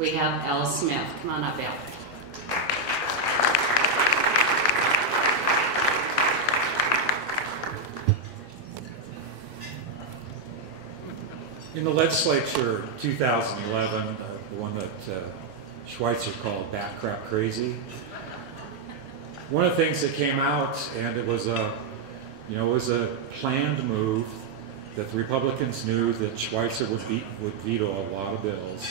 we have Elle Smith. Come on up, Elle. In the legislature 2011, the one that Schweitzer called bat crap crazy, one of the things that came out, and it was a planned move that the Republicans knew that Schweitzer would veto a lot of bills.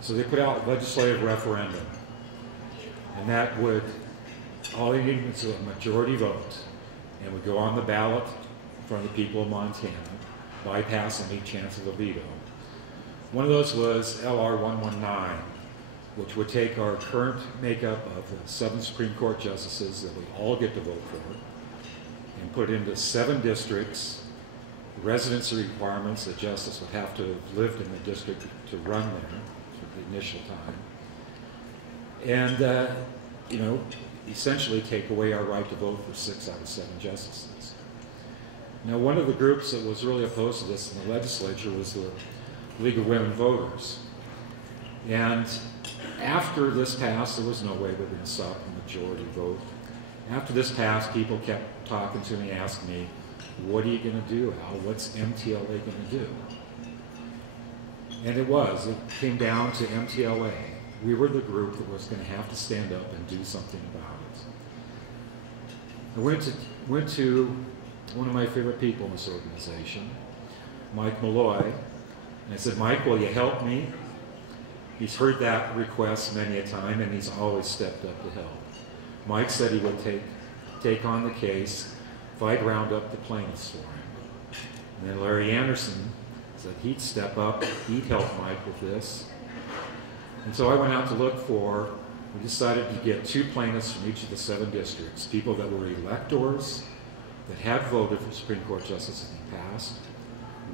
So they put out a legislative referendum. And that would, all you needed was a majority vote, and would go on the ballot from the people of Montana, bypassing any chance of a veto. One of those was LR 119, which would take our current makeup of the 7 Supreme Court justices that we all get to vote for, and put it into 7 districts, residency requirements that justice would have to have lived in the district to run there for the initial time, and essentially take away our right to vote for 6 out of 7 justices. Now, one of the groups that was really opposed to this in the legislature was the League of Women Voters. And after this passed, there was no way we were going to stop the majority vote. After this passed, people kept talking to me, asking me, what are you going to do, Al? What's MTLA going to do? And it came down to MTLA. We were the group that was going to have to stand up and do something about it. I went to one of my favorite people in this organization, Mike Meloy, and I said, Mike, will you help me? He's heard that request many a time, and he's always stepped up to help. Mike said he would take on the case if I'd round up the plaintiffs for him. And then Larry Anderson said he'd step up, he'd help Mike with this. And so I went out to look for, we decided to get 2 plaintiffs from each of the 7 districts, people that were electors, that had voted for Supreme Court justices in the past,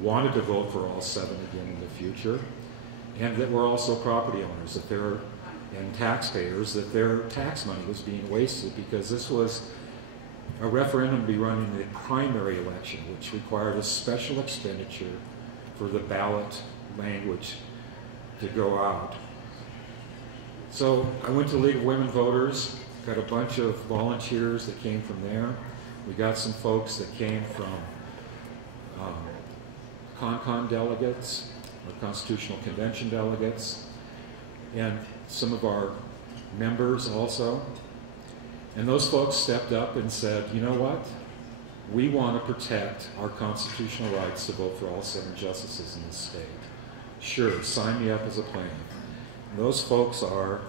wanted to vote for all 7 again in the future, and that were also property owners, and taxpayers, that their tax money was being wasted because this was a referendum to be run in the primary election, which required a special expenditure for the ballot language to go out. So I went to the League of Women Voters, got a bunch of volunteers that came from there. We got some folks that came from CONCON delegates, or Constitutional Convention delegates, and some of our members also. And those folks stepped up and said, you know what? We want to protect our constitutional rights to vote for all 7 justices in this state. Sure, sign me up as a plaintiff. And those folks are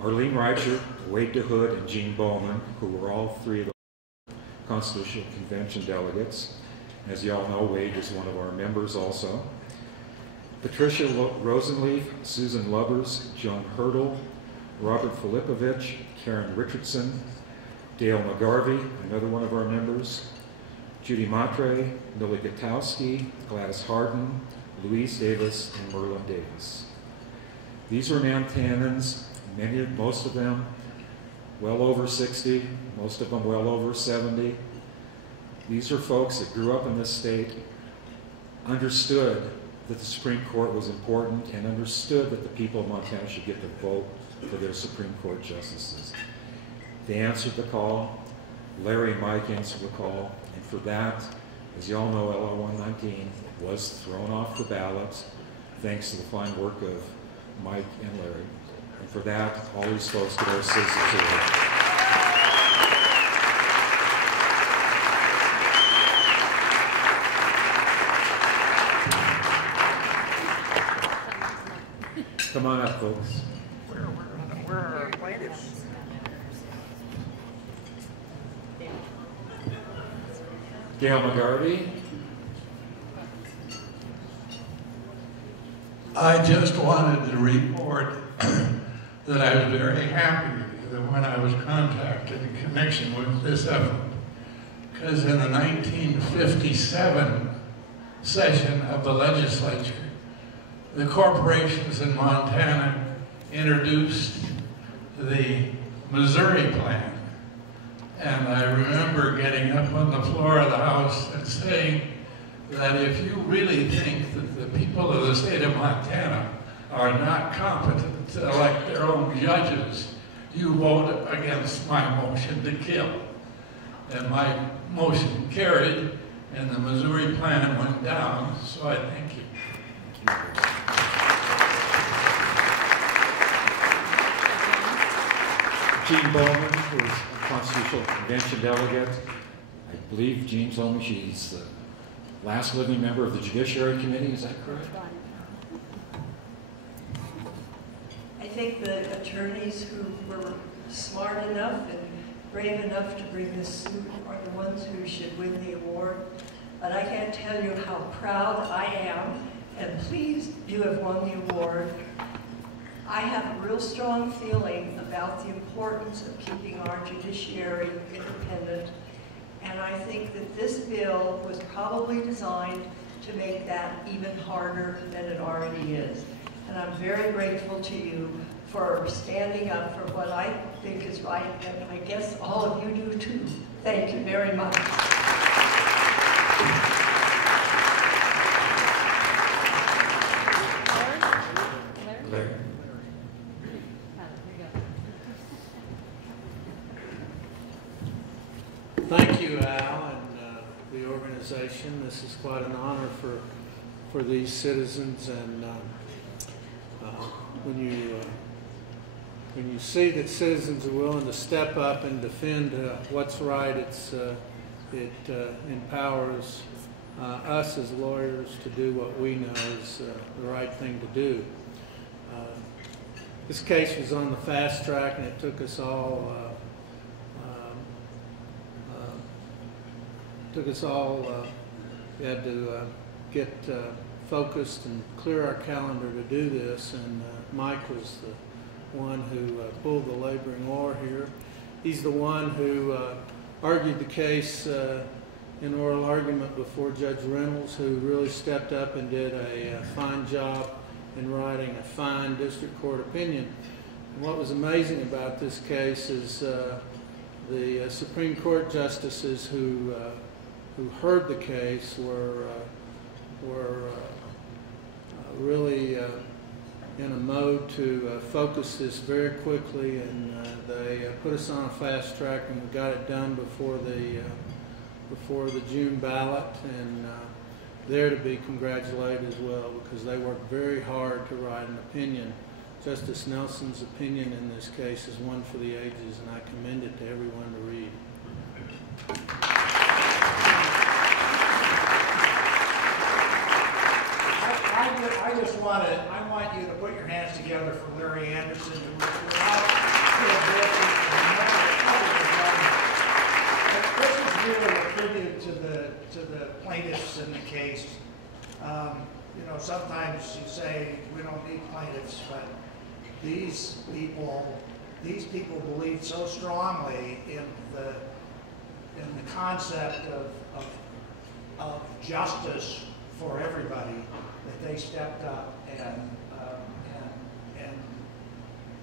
Arlene Reichert, Wade Dahood, and Jean Bowman, who were all 3 of the Constitutional Convention delegates. As you all know, Wade is one of our members also. Patricia Rosenleaf, Susan Lubbers, Joan Hurdle, Robert Filipovich, Karen Richardson, Dale McGarvey, another one of our members, Judy Mathre, Millie Gutkoski, Gladys Hardin, Louise Davis, and Merlin Davis. These were Montanans, most of them well over 60, most of them well over 70. These are folks that grew up in this state, understood that the Supreme Court was important, and understood that the people of Montana should get to vote for their Supreme Court justices. They answered the call. Larry and Mike answered the call, and for that, as you all know, LR 119 was thrown off the ballot thanks to the fine work of Mike and Larry. And for that, all these folks get our citizenship. Come on up, folks. Where are our plaintiffs? Dale McGarvey. I just wanted to report that I was very happy that when I was contacted in connection with this effort, because in the 1957 session of the legislature, the corporations in Montana introduced the Missouri plan. And I remember getting up on the floor of the House and saying that if you really think that the people of the state of Montana are not competent to elect their own judges, you vote against my motion to kill. And my motion carried, and the Missouri plan went down, so I thank you. Jean Bowman, who is a Constitutional Convention delegate. I believe Jean told me she's the last living member of the Judiciary Committee. Is that correct? I think the attorneys who were smart enough and brave enough to bring this suit are the ones who should win the award. But I can't tell you how proud I am and pleased you have won the award. I have a real strong feeling about the importance of keeping our judiciary independent, and I think that this bill was probably designed to make that even harder than it already is. And I'm very grateful to you for standing up for what I think is right, and I guess all of you do too. Thank you very much. Thank you, Al, and the organization. This is quite an honor for these citizens, and when you see that citizens are willing to step up and defend what's right, it empowers us as lawyers to do what we know is the right thing to do. This case was on the fast track, and it took us all. We had to get focused and clear our calendar to do this, and Mike was the one who pulled the laboring oar here. He's the one who argued the case in oral argument before Judge Reynolds, who really stepped up and did a fine job in writing a fine district court opinion. And what was amazing about this case is the Supreme Court justices who heard the case were really in a mode to focus this very quickly, and they put us on a fast track, and we got it done before the June ballot, and they're to be congratulated as well, because they worked very hard to write an opinion. Justice Nelson's opinion in this case is one for the ages, and I commend it to everyone to read. I want you to put your hands together for Larry Anderson, who was This is really a tribute to the plaintiffs in the case. You know, sometimes you say we don't need plaintiffs, but these people believe so strongly in the concept of justice for everybody that they stepped up and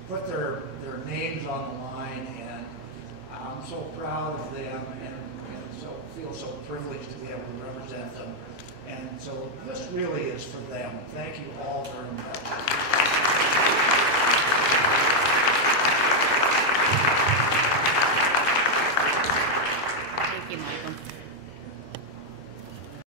put their names on the line, and I'm so proud of them and so feel so privileged to be able to represent them. And so this really is for them. Thank you all very much.